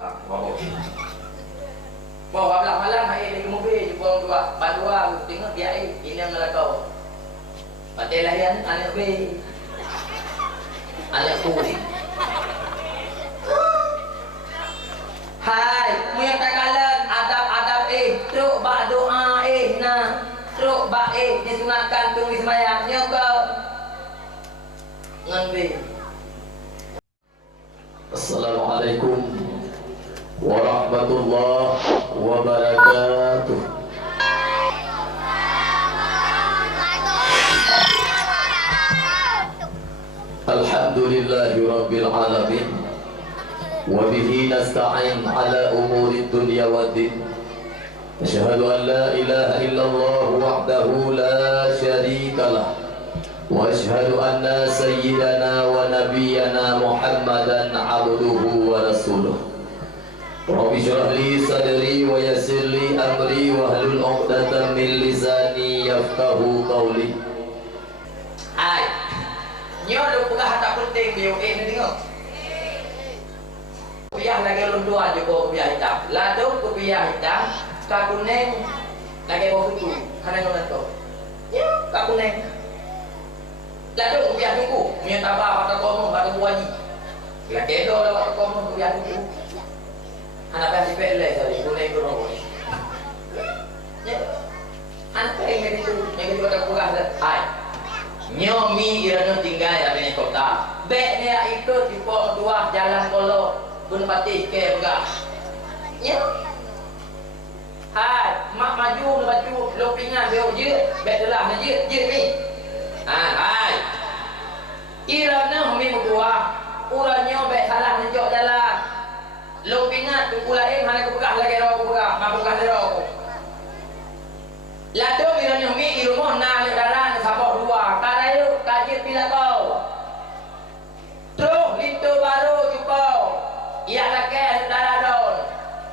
Bawa. Bawa belah malam hari di mobil jumpa orang tua. Bandua tengok dia ini yang melakau. Pakai layan anak B. Anakku. Hai, mu yang tak kalah adab teruk bak doa nah. Teruk bak disunatkan tunggu sembahyang. Ni kau. Ngan B. Assalamualaikum warahmatullahi wabarakatuh. Alhamdulillahi rabbil alamin. Wa bihi nasta'in ala umuri dunya waddin. Asyhadu an la ilaha illallah wahdahu la syarika lah. وأشهد أن سيدنا ونبينا محمدا عبده ورسوله رب اشرح لي صدري ويسر لي أمري واحلل عقدة من لساني يفقهوا قولي. Hai, nyo lu pegah tak penting dia ni tengok. Kopiah lagi lundua je ko kopiah hitam. Ladung kopiah hitam, ka kuning lagi bau kutu. Kana ngono to. Ya, ka kuning. Lalu biar tunggu, punya tabah pada komo pada buaji. Bila kedo lah pada komo biar tunggu. Anak pasti pelai tadi, kunai berong. Anak pelai itu, yang itu ada kurang dah. Hai, nyomi irano tinggal ada di kota. Beknya ikut di pom dua jalan kolo, bun pati ke begah. Hai, mak maju, lopingan beo je, bek telah je ni. Hai, irana humi mudua, uranya baik salah menjok jalan. Lo ingat tunggu lain hanya kepegah lagi roh kepegah, mabukah roh. Lalu irana humi irumah na daran sabah dua, karayu kaji pila kau. Terus lintu baru cukup, ia lagi darah don.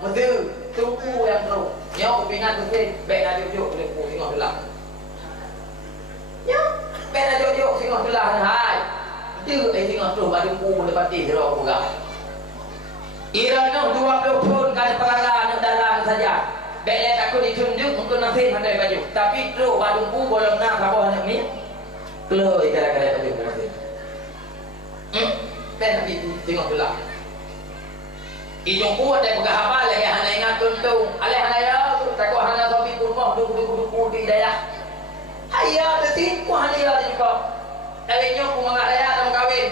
Mudu tunggu yang terus. Nyok ingat tu baik nak jujur boleh pun tengok dulu. Ya. Bena jok singah telah hai. Dia singah tu badu ku lepati hero pegah. Irana 20 pun kali perkara nak dalam saja. Bela takut ditunjuk untuk nafis handai baju. Tapi tu badu ku bolong nak apa nak ni? Kelo ikara-kara baju nafis. Bena tengok telah. Ijong ku ada pegah apa lagi hana ingat tuntung. Alih hana ya takut hana sobi kurma duk di daerah. Ayah tadi ku hanya juga. Akhirnya ku mengat raya dalam kahwin.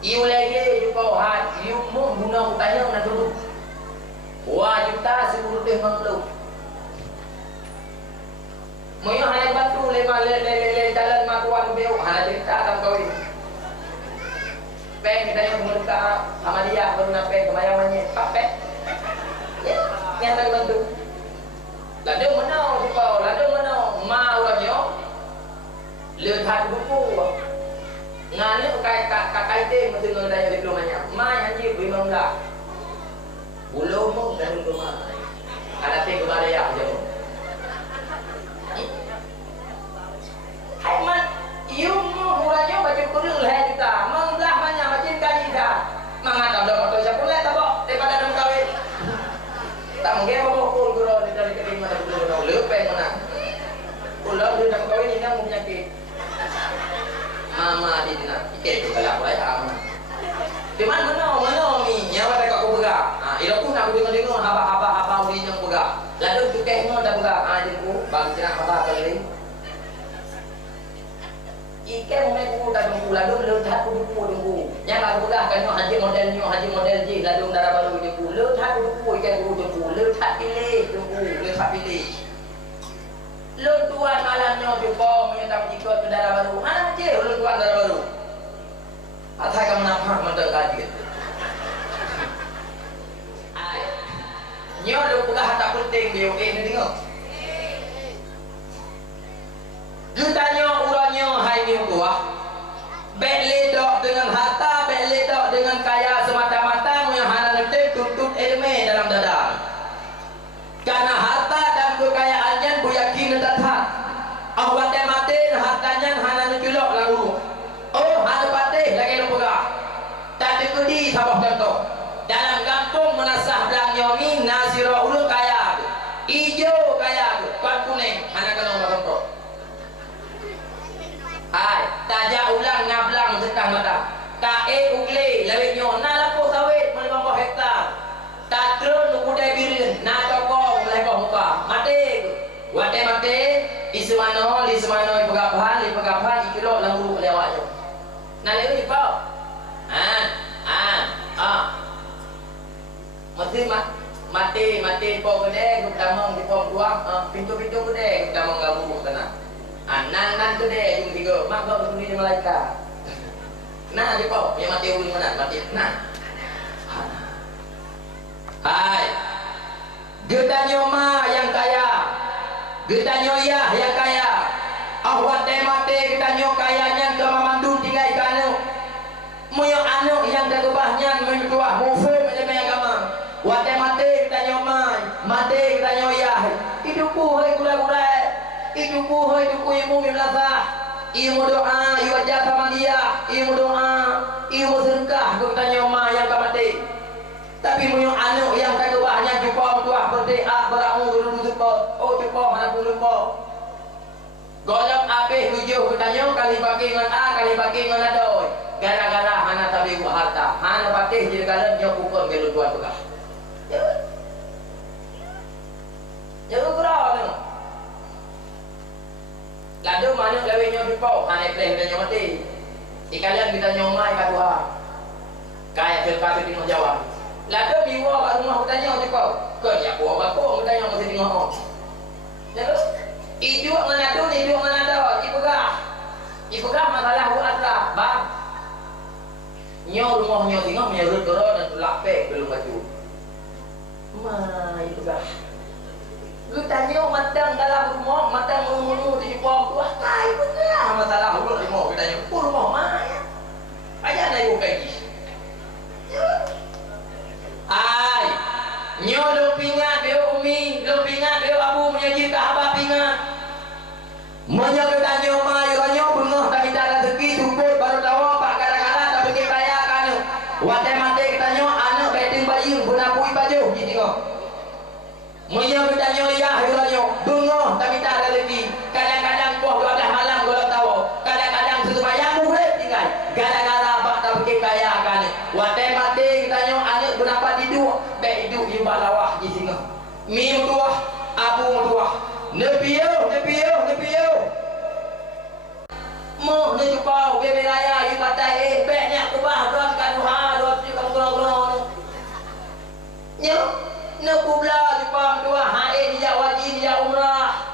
Iu lagi juga hat, iu mau guna utanya nak duduk. Wah juta 10 teh manglu. Moyo hanya bantu lema jalan makuan beu hanya cerita dalam kahwin. Peng kita yang mereka sama dia baru nak peng kemayamannya pape. Ya, yang nak bantu. Ladung mana juga, ladung mana mau orangnya lihat buku ngane kakai teh mesti ngedaya diplomanya ma yang ji bingung dah belum mau dan rumah ada teh kepada ya aja hai man iu mau orangnya baju kuning lah kita manglah banyak macam kali dah mangata dah motor siapa lah tak daripada dalam kawin tak mungkin bawa pun guru dari kering mana guru lepeng mana ulang dia dalam kawin ini yang penyakit mama di dina iket kalau aku ayah mana di mana ni nyawa mereka aku pegang ilo pun aku dengar apa uri yang pegang lalu tu keh mo dah pegang jengku bang cenak mata kali iket mo aku dah tunggu lalu letak aku tunggu yang aku pegang kan haji model je lalu darah baru tunggu letak aku tunggu iket aku tunggu letak pilih Lun tuan malamnya jumpa menyentap jika kendaraan baru. Mana je lun tuan kendaraan baru? Atai kamu nampak mentang kaji. Ai. Nyo lu pegah tak penting bio ni tengok. Jutanya urangnya hai ni tua. Bek ledok dengan harta, bek ledok dengan kaya semata-mata mu yang hana netep tuntut ilmu dalam dada. Karena harta dan kekayaannya bu yakin datang. Awak dia mati hartanya hana nujulok lalu. Oh hana patih lagi lu pegang. Tak dikudi sabah contoh. Dalam mesti mati po gede tamang di po dua pintu-pintu gede tamang gabu tanah nan gede yung tiga mak ba kundi di malaikat nah di po yang mati uling mana mati nah hai gedanyo ma yang kaya gedanyo ya yang kaya awat mati gedanyo kayanya ke mamandu tinggal kanu moyo anu yang kagubahnya menjuah mufum menyemai agama wate mati kita nyomai mati kita nyoyah hidupku hai gula-gula hidupku ilmu mimlazah ilmu doa ilmu wajah sama dia ilmu doa ilmu sedekah kita nyomai yang mati tapi moyo anu yang kagubahnya jumpa tuah berdoa beramu dulu support oh jumpa mana pun lupa golap ape tujuh kita nyom kali pakai ngan a kali pakai ngan adoi gara-gara hana tabi ku harta hana pakai jadi kalian nyo ukur gelu dua tukar ya kurang tu lalu mana lewe nyo dipau hana pleh kita nyo mati ikalian kita nyomai ka Tuhan kaya filkatu di Jawa lalu biwa kat rumah kita nyo dipau ke ya ku bakong kita nyo mesti tengok ya ijuk manadu ijuk manado ipegah masalah huatlah bang nyo rumah nyo tengok menyerut doro dan tulak pek belum baju itu dah. Lu tanya matang dalam rumah, matang mulu di bawah tuah, kai benar masalah lu di rumah kita tanya, rumah mana ya? Aja naik kaki. Ai, nyo lu pingat dia umi, lu pingat dia abu menyaji ke abah pingat. Menyo kita nyo mai, nyo bengah tak minta rezeki cukup baru tahu pak gara-gara tak pergi bayar kan. Wate mati kita nyo anak beting bayi guna pui baju gitu kok. Menyo kita nyo ya nyo bengah tak minta rezeki. Kadang-kadang poh 12 malam gua tahu. Kadang-kadang sesumayang boleh tinggal. Gara-gara pak tak pergi kaya kan. Wate mati kita nyo anak berapa tidur, baik hidup di bawah di sini. Mim tuah, abu tuah. Nebiyo. Mo ni jupau bebe raya yu katai beknya kubah don kan ha don yu kan gurau nyo ne kubla jupau dua ha dia wajib dia umrah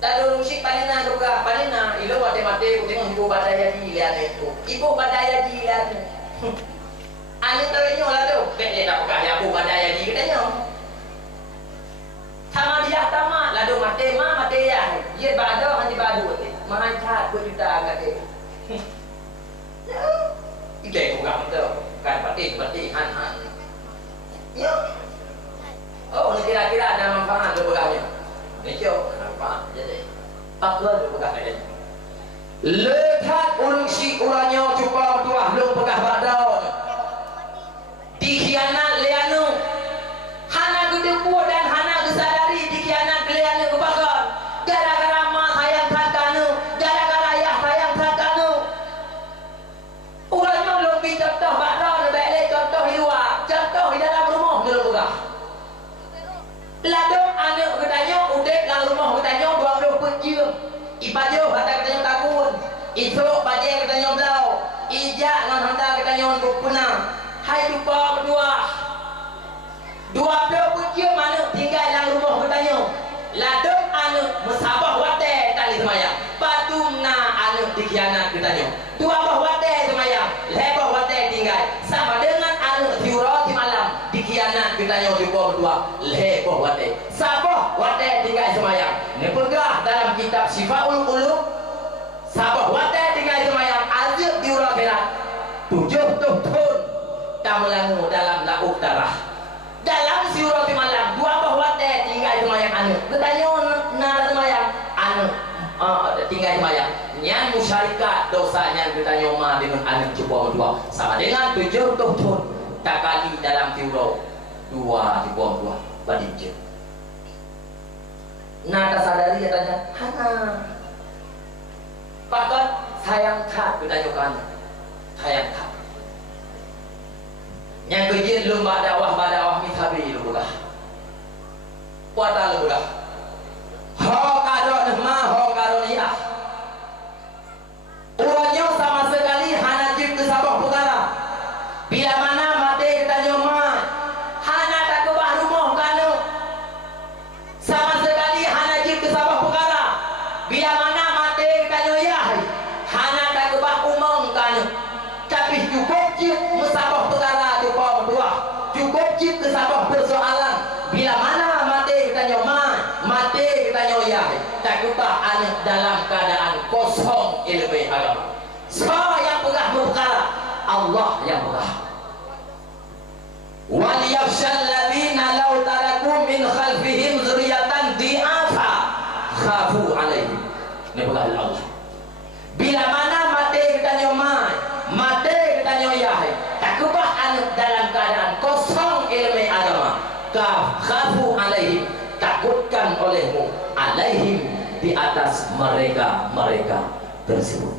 tadu musik panena juga panena ilo mate tengok ibu badaya di lihat itu ibu badaya di lihat anu tawenyo lah tu bek tak pekah ya ibu badaya di katanya sama dia tamat lalu mate ya dia bado hanya bado mancat berjuta agak ide bukan tu kan pati han ya oh ni kira-kira ada manfaat tu begahnya ni jo nampak jadi paklah tu begahnya lekat urungsi uranyo cuba tuah lu pegah bado dikhianat lianu hana gede puas dan hana kesadari dikhianat lianu kebakar gara-gara mak sayang takanu gara-gara ayah sayang takanu uranyo lebih contoh bakar lebih contoh di luar contoh di dalam rumah dulu pegah ladong anak katanya udek dalam rumah katanya 20 pejam ibajo kata katanya takun isok baje katanya belau ijak dengan hantar katanya untuk punah hai lupa berdua 20 pejam anak tinggal dalam rumah katanya ladong anak mesabah wate tali semayang patumna anak dikhianat katanya 20 wate semayang lebah wate tinggal sama dengan anak tiura di malam dikhianat katanya lupa berdua lebah wate sabah wate tinggal semayang ni pegah dalam kitab Syifaul Qulub sabah wate tinggal semayang azab diura kerat 7 tahun tamulangu dalam lauk darah dalam siurah di malam 20 wate tinggal semayang anu katanya nada semayang anu tinggal semayang nyan musyarikat dosanya katanya ma dengan anu cuba dua sama dengan 7 tahun tak kali dalam siurah 2 di bawah 2 badinje nada sadari katanya hana pakot sayang tak katanya kan sayang tak yang kejin lu badawah mithabi lu buka puata lu buka ho kado nema ho kado niya uranyo sama sekali hana jib ke sabah putara bila mana mati yang pegah. Wal yakhshal ladzina law taraku min khalfihim dzurriyyatan dhi'afa khafu alaihim. Ini pegah Allah. Bila mana mati kita nyomai, mati kita nyoyai, takubah anak dalam keadaan kosong ilmu agama. Khafu alaihim, takutkan olehmu alaihim, di atas mereka tersebut.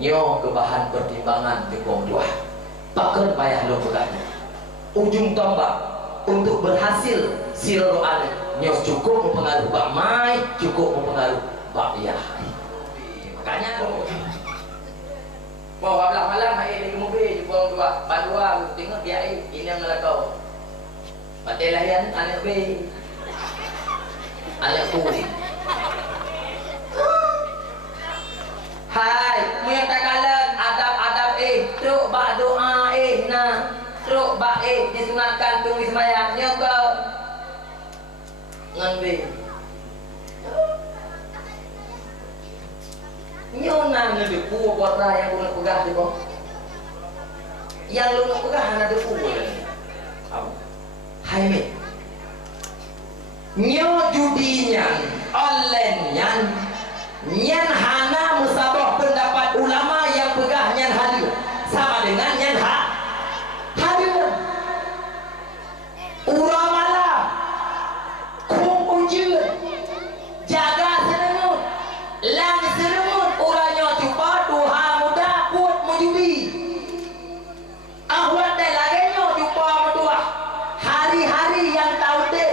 Nyo kebahan pertimbangan di dua. Pakai payah lo pegahnya. Ujung tombak untuk berhasil siroan nyo cukup mempengaruhi bak mai, cukup mempengaruhi bak yahai. Makanya mau belah malam hari di mobil jumpa dua badua tengok dia ini yang melakau. Pakai layan anak B. Anak kulit. Hai, muya takalan adab truk bak doa nah, truk bak disunatkan tunggu sembahyang nyokau. Ngan B. Nyonan lebih kuat buat yang guna pegah di bawah. Yang lu nak pegah ada kuat. Hai mi. Nyo judinya online nyan hana musabah pendapat ulama yang pegah nyan hadir sama dengan nyan hadir uramala kum ujud jaga seremut lang seremut uranya cupa duha muda kuat mujudi ahwat dan laganya cupa medua hari-hari yang tahu dek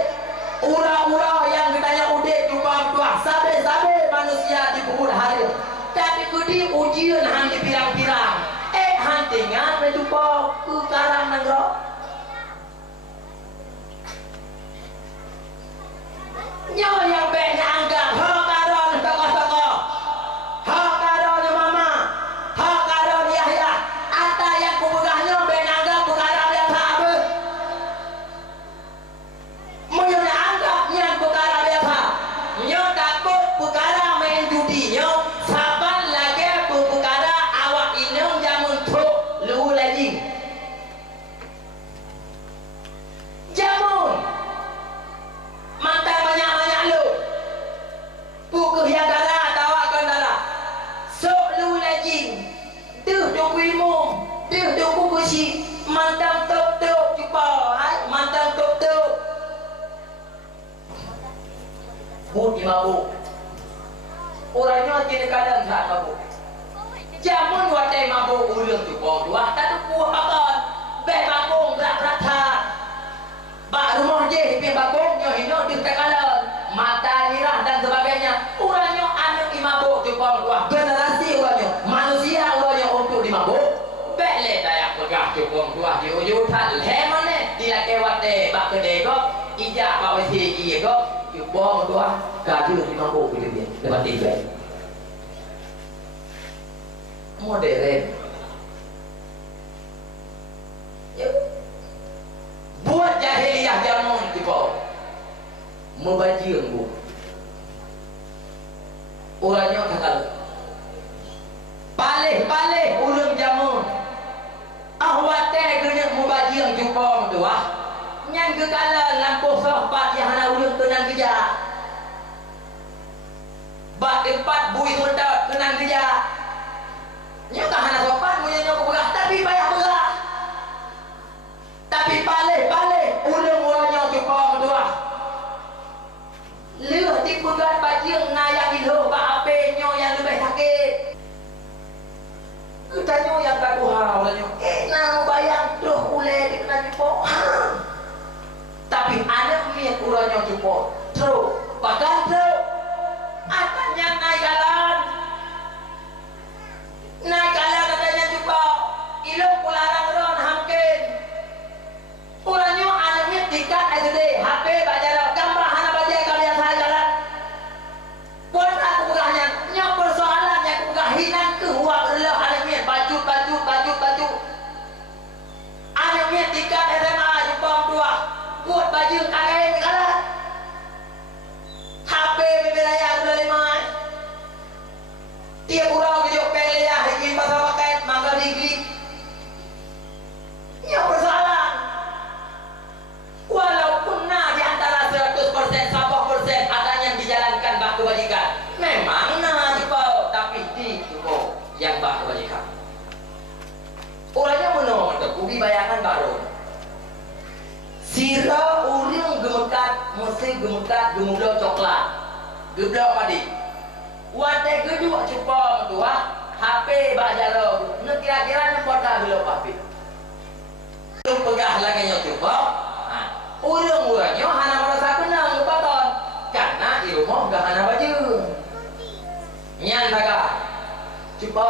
ura-ura yang ditanya udik cupa medua sabe-sabe manusia di buhur hari tapi kudi ujian hanti pirang-pirang hantingan mencupa ke karang nangrok nyo yang banyak anggap karon tokoh-tokoh karon mama karon Yahya ata yang kubegahnya banyak anggap perkara dia tak apa menyo anggap yang perkara dia tak nyo takut perkara main judi nyo saban lagi perkara awak inong jamun truk lu lagi jamun mantan banyak-banyak lu pukul yang darah tawakan darah sok lu lagi tuh duku imum tuh duku besi mantan tuk-tuk cuba mantan tuk-tuk bud imabuk orangnya kini kadang tak mabuk jamun watai mabuk ulung tu bong dua tak tu buah bakon beh bakong berat-berata bak rumah je hipi bakong nyo hino di tekalan mata nirah dan sebagainya orangnya anak imabuk tu bong dua generasi orangnya manusia orangnya untuk dimabuk beh le dayak pegah tu bong dua di uyutan lemane dia kewate bak kedai kok ijak bak wesi iya kok bong dua gaduh dimabuk gitu dia lepas tiga modern ya. Buat jahiliyah jamun di bawah membajir bu orangnya kata palih ulung jamun ahwate gena membajir jumpa dua nyan kekala lampu sohbat yang hana ulung tenang kerja bak empat bui sedap tenang kerja nyo tak hana sopan punya nyo pegah tapi payah pegah tapi palih ulung orangnya cuba berdua leuh di pegat bajing nayak iluh bak ape nyo yang lebih sakit kita nyo yang tak kuhau lah nyo nang bayang tuh ule dikena cuba tapi anak miet orangnya cuba truk bahkan truk atanya naik jalan katanya juga ilmu pularang ron hamkin ulangnya anaknya tingkat SD HP baca gambar hana baca kalian saya jalan buat aku pegahnya nyok persoalan yang pegah hinan ke huak relah anaknya baju anaknya tingkat SMA jumpa dua buat baju kakek kalah HP wilayah sudah 5 tiap urang video pelea hingga pasal pakai mangga digli bersih gemutat gemulo coklat geblok padi wate geduk cupa tua HP bajaro nu kira-kira nu kota gelo papi lu pegah lagi nyo cupa urang-urangnya hana merasa kenang paton karena di rumah gak hana baju nyan baga cupa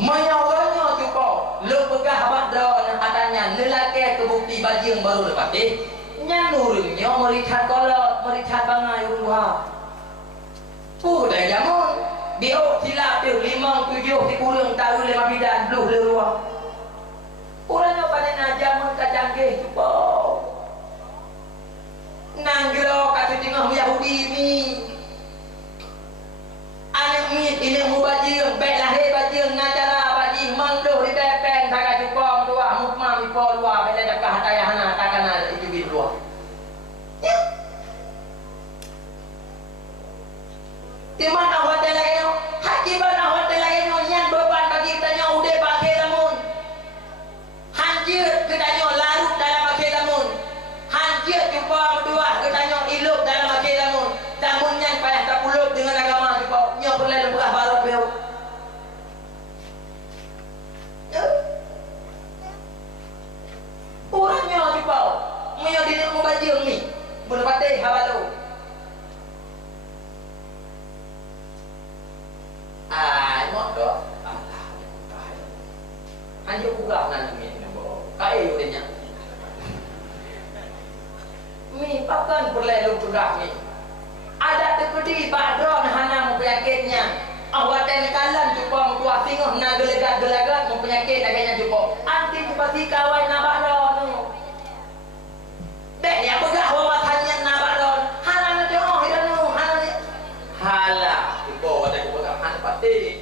menyawanya cupa lu pegah badon katanya lelaki kebukti baju yang baru lepati nyan urangnya mericat kolot mericat bangai urang udah jamun bio silap tu 5-7 di kurang tahu 5 bidan lu leruang urangnya pada najamun kacanggih cupa nanggro katu tengah Yahudi ni anak mit ini mubajir baik lahir bajir ngacara bajir mangduh di pepeng saga cupa tua mukma mi po luar bila dak hatayahana takana itu bi luar di mana hotel lagi no hakiban hotel lagi no nyan beban bagi kita nya udah pakai lamun hancur kita nya larut dalam pakai lamun hancur cuba dua kita nya ilup dalam pakai lamun namun nyan payah tak puluh dengan agama cuba nya perlu lemah barat beu orangnya cuba nya di nak mubajir ni berpatih habalu motor anjir buka nan mi bo kai udenya mi pakan perlu budak mi ada tekudi badron hana penyakitnya awatan kalan cuba tua singoh na gelegat-gelegat penyakit agaknya cuba anti pasti kawan na badron dek ya begah wawasannya na badron hana na joh hidanu hana ni hala cuba ada budak hana pasti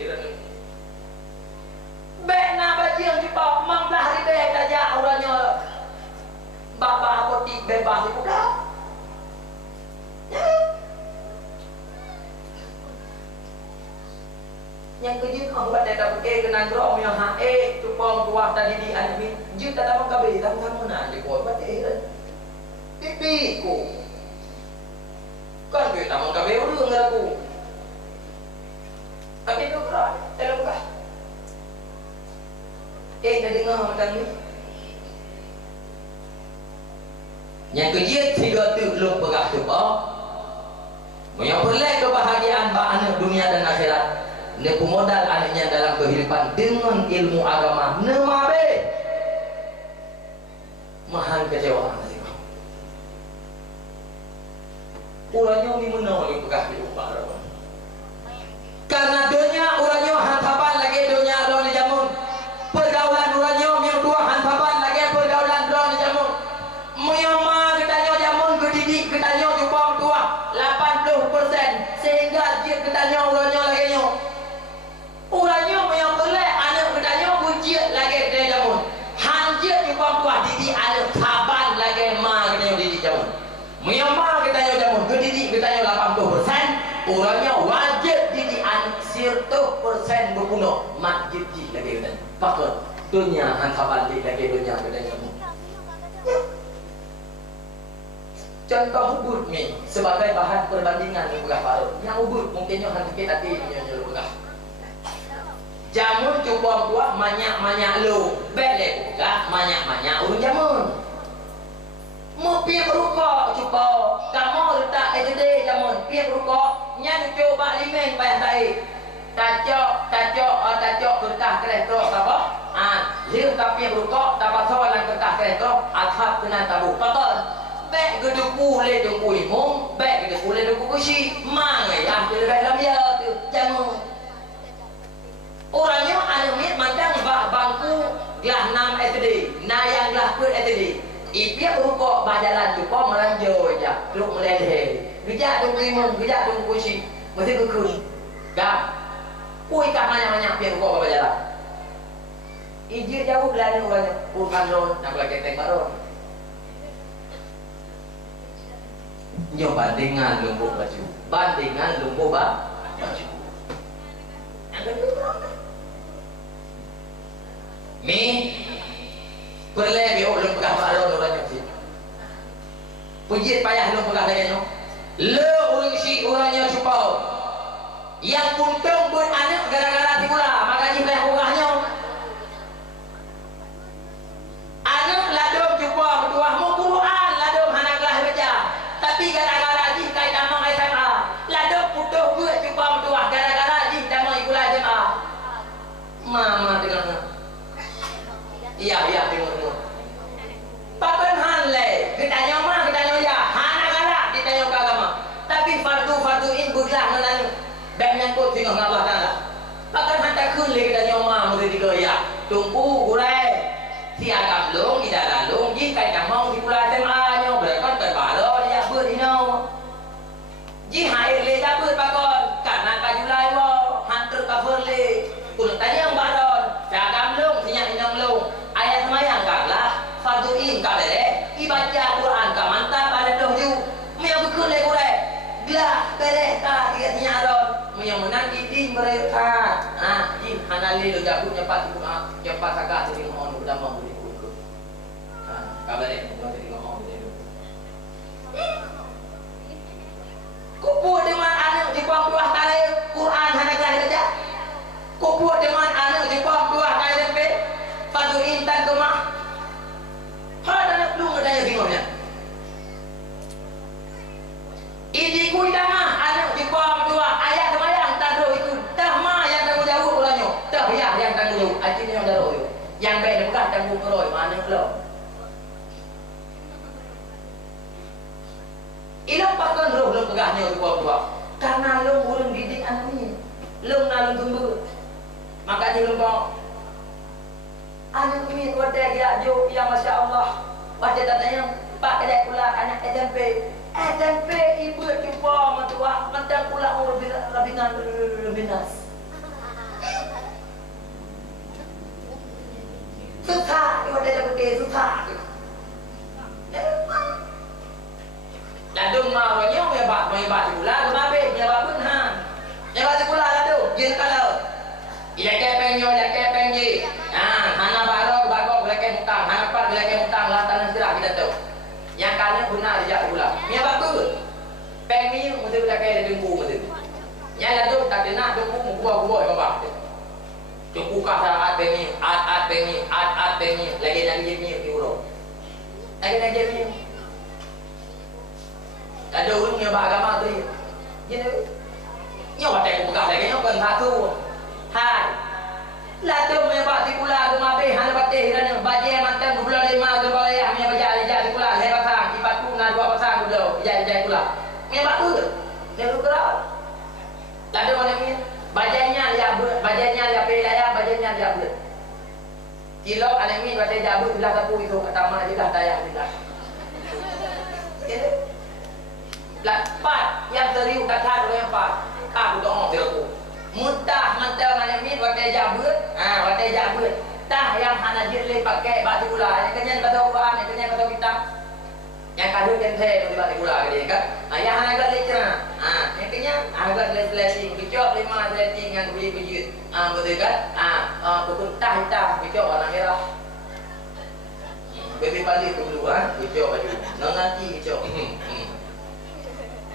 bena bajian di bawah manglah ribe daya uranya bapa apotik bebas itu dah yang kejut orang dah pakai kena drop yang hae tupang tuah tadi di anime juta dalam kabel dalam mana je kau batik pipi ku kan ke dalam kabel urang aku tapi tu kerana dalam kah dah dengar macam ni yang kejut tidak tu belum pegah cuba yang perlu kebahagiaan anak dunia dan akhirat ne pemodal anaknya dalam kehidupan dengan ilmu agama nemabe mahan kecewaan urangnya ni menang ni pegah di rumah karena dunia urangnya hantapan lagi dunia ada di jamun pergaulan urangnya yang dua hantapan lagi pergaulan drone di jamun menyama ketanya jamun kedidik ketanya jumpa tua 80% sehingga dia ketanya urangnya lagi nyo urangnya yang boleh anak ketanya bujiat lagi dia jamun hanjir jumpa tua didik anak saban lagi ma ketanya didik jamun menyama ketanya jamun kedidik ketanya 80% urangnya wajib didik anak 100% berguna masjid lagi ketanya pakar dunia hantapan lagi dunia ketanya jamun contoh ubud ni sebagai bahan perbandingan yang begah parut yang ubud mungkinnya sakit hati yang begah jamun cuba buat banyak lu belek begah banyak urut jamun mau piak rukok cuba kamu letak SD jamun piak rukok nyan coba limen payah taik tacok kertas kereta apa liu tapi rukok tak pasal dalam kertas kereta athap kena tabu paton baik geduk pulih tunggu imum baik geduk pulih tunggu kusi mangai tu lebih lamia tu jamu orangnya anumit mandang bangku gelah 6 SD nayang gelah pun SD ipiak rukok bajalan cukup meranjo je duduk meleleh gejak tunggu imum gejak tunggu kusi mesti kekun gam pui kah banyak piak rukok bajalan ijir jauh belani orangnya urkan ron nak lagi keteng baron nyo bandingan lumpuh baju bandingan lumpuh baju mi perle bio lumpuh baron orangnya sih Pujian payah lu pegang lagi no. Le urang si orangnya supau. Yang untung pun anak gara-gara tikula, makanya belah orangnya. Anak ladom jumpa bertuah mu Quran ladom anak kelah baca. Tapi gara-gara ji kai tamang SMA. Ladom putuh buat jumpa bertuah gara-gara ji tamang ikula SMA. Mama dengar. Iya tengok. Pakan hanle, kita nyoma, kita nyoya, hana galak, kita nyoka agama. Tapi fardu in budlah menan, banyak kot tengok Allah Taala. Pakan hantar kun le kita nyoma, mesti digoyak. Tumpu gurai, si agam long, ida lalong, ji kai tamang di pula SMA nyo, berkat terbalo dia berdino. Ji hair le dabut pakon, karena kajulai wo, hantar cover le. Kulit tanya yang baron, agam long, sinyak inang long. Ayat semayang kaklah farduin kabere ibaca Quran ka mantap ada dohju mia bukul le kure glah bere ka tiga nyaron mia menang di mereka di hanali lo jabut nyepat nyepat sagak jadi mohon udah mau beli kudu kabere mau jadi ngomong dulu kupu dengan anak di bawah tuah tali Quran hanak lah baca kupu dengan anak di bawah tuah tali tempe farduin tan kemah ada nak belum ada yang bingungnya. Ini kuidama anak di bawah dua ayat semayang tandro itu dah ma yang tanggung jawab ulangnya dah ya yang tanggung jawab artinya yang daro itu yang baik bukan tanggung keroi mana belum. Ilang pakan roh belum pegahnya di bawah dua karena lo belum didik anak ini lo nalung tumbuh makanya lo mau anak ini wadah ya jo ya masya Allah wadah tatanya pak kedai pula anak SMP ibu jumpa matua mentang pula lebinas susah wadah dapat susah ladung mau nyong mebat pula kemabe mebat pun mebat pula ladung jen kalau ia kepeng je hana bago belakang mutang hana par belakang mutang lah tanah sirah kita tahu yang kalian guna dijak pula mia bagus peng ni mesti belakang ada dengku mesti yang ladung tak kena dengku gua babak dengku kata at peng ni lagi ni euro lagi ni ada orang yang beragama tu je nyawa tak buka lagi nyawa kan satu hai ladung menyebab di pula gemabe hana batih hiranya baje mantan 25 ke balaya punya baja di pula saya pasang di patu na dua pasang dulu jai pula menyebab tu dia lupa ladung mana ni bajanya dia pelaya bajanya dia buat kilo anemi baca jabut belah sapu itu pertama jelah daya jelah Pat yang serius kata dulu yang pat aku doang teraku muntah mantau anemi baca jabut baca jabut tah yang hana jeli pakai batu gula yang kenyan kata Quran yang kenyan kata kitab yang kadu kente di batu gula gede kan yang hana agak leceh yang kenyan agak lesing bicok 5 lesing yang beli bejut betul kan betul tah bicok orang merah bebe balik dulu bicok baju nanti bicok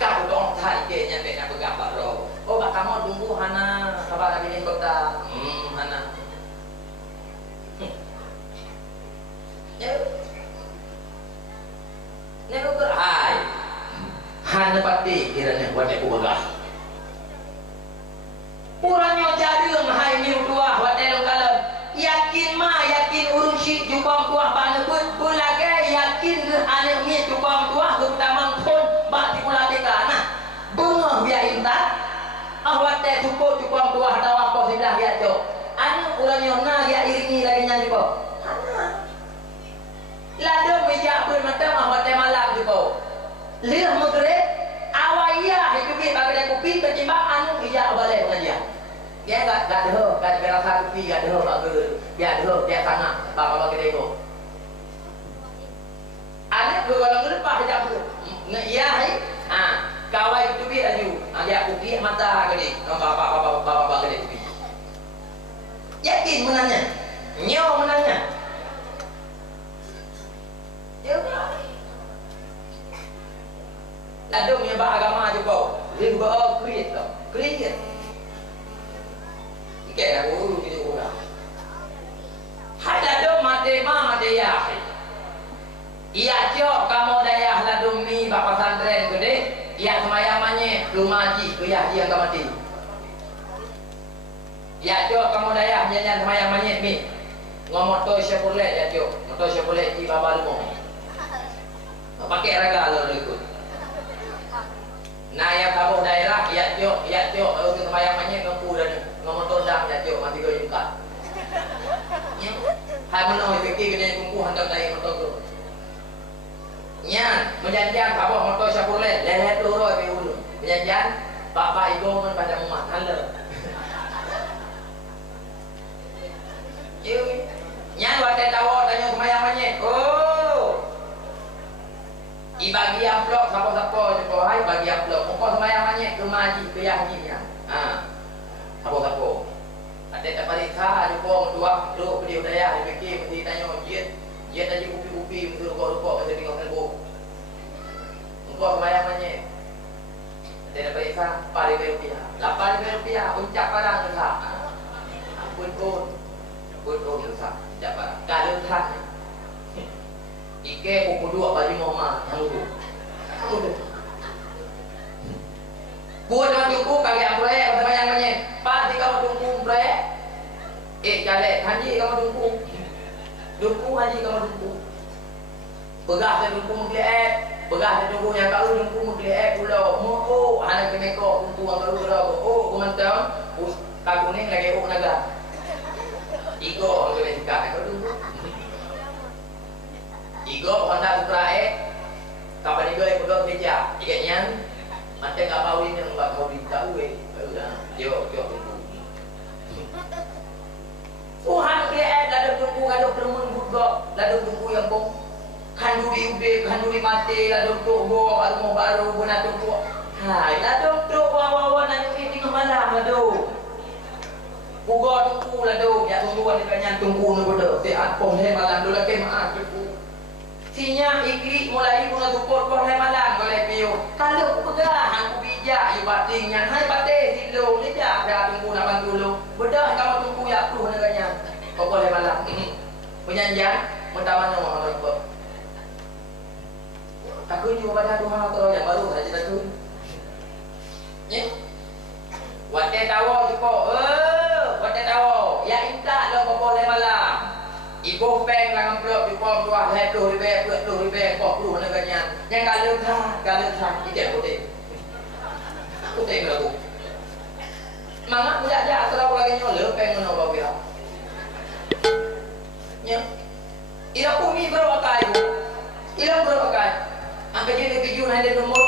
kau dong thai ke nyampe nak bergambar roh oh bak kamu tunggu hana sabar lagi ni kota hana ya nego kerai hana pati kiranya buat aku begah puranya jadi hai ni dua buat elo kalam yakin urung si jubang tuah bana pun lagi yakin ane mi jubang tuah terutama pun bak dipula tekana bunga biar intat awak teh cukup tuah atau apa sudah dia tu ane urangnya na dia iringi lagi nyanyi po lado meja pun macam awak teh malam tu po lihat maghrib awaya itu bi bagi kopi ketimbang anu iya boleh pengajian dia enggak ada berasa kopi enggak ada bagus dia sangat bapak bagi dia ada golongan lepas jam tu iya kawai itu bi aju dia kopi mata gede bapak gede kopi yakin menanya nyaw menanya ya dayah. Ia cok kamu dayah lah demi bapa santren gede. Ia semayamannya rumah haji ke yah dia kamati. Ia cok kamu dayah nyanyian semayamannya mi. Ngomong to syapuleh ya cok. Motor syapuleh di baba lumo. Pakai raga lo ikut. Nah ya kamu daerah ya cok kalau semayamannya ngempu dan ngomong todang ya cok mati kau jengkat. Hai menoi fikir kena kumpu hantar dari motor tu. Nya menjanjian apa motor syapuleh lelet loro ke ulu. Menjanjian bapak ibu men pada umat halo. Nya wate tawo tanya semayamannya. Oh. Ibagi amplop siapa-siapa jumpa hai bagi amplop. Engkau semayamannya ke maji ke yahinya. Siapa-siapa. Ada tak pariksa jumpa dua lu beli udaya dipikir mesti tanya jet aja kupi-kupi mesti rukuk-rukuk mesti tengok telbo. Engkau semayamannya. Ada tak pariksa Rp5,000. Rp8,000 uncap padang besar. Pun besar uncap padang. Kalau tanya Ike pukul 2 baju Muhammad yang dulu. Buat dengan tunggu kali yang boleh apa yang banyak. Pasti kamu tunggu boleh. Jalek haji kamu tunggu. Tunggu haji kamu tunggu. Pegah saya tunggu melihat. Pegah saya tunggu yang kalau tunggu melihat pulau. Oh, anak kemeko tunggu yang kalau pulau. Oh, kumantam. Kakuning lagi naga. Iko orang kemeka kau tunggu. Igo Honda Supra kapan igo ikut kerja ikatnya macam tak bawin yang tak kau tahu udah yo tunggu Tuhan dia dah tunggu kalau permun budak dah tunggu yang bong kanduri kanduri mati dah tunggu baru guna tunggu hai dah tunggu wawa nak meeting malam dah tu bugo tunggu dah tu ya tunggu ni banyak tunggu ni bodoh siat pom he malam dulu ke maaf tunggu sinya ikri mulai bunga tupur kau hai malam boleh piu kalau aku pegang aku bijak you batingnya hai bate silong ni dah tunggu nak bantu lu bedah kamu tunggu ya aku neganya kau boleh malam penyanyian mentah mana orang ikut takut juga pada Tuhan atau yang baru saja takut ya wate tawo cukup wate tawo ya inta lo kau boleh malam Ibu peng lang amplop di pom dua $20,000 40 neganya. Yang kalau tidak putih. Putih berlaku. Mangak muda asal lagi nyoleh peng menobak dia. Nya. Ila kumi berapa kayu? Ila berapa kayu? Angka jadi keju nanti nomor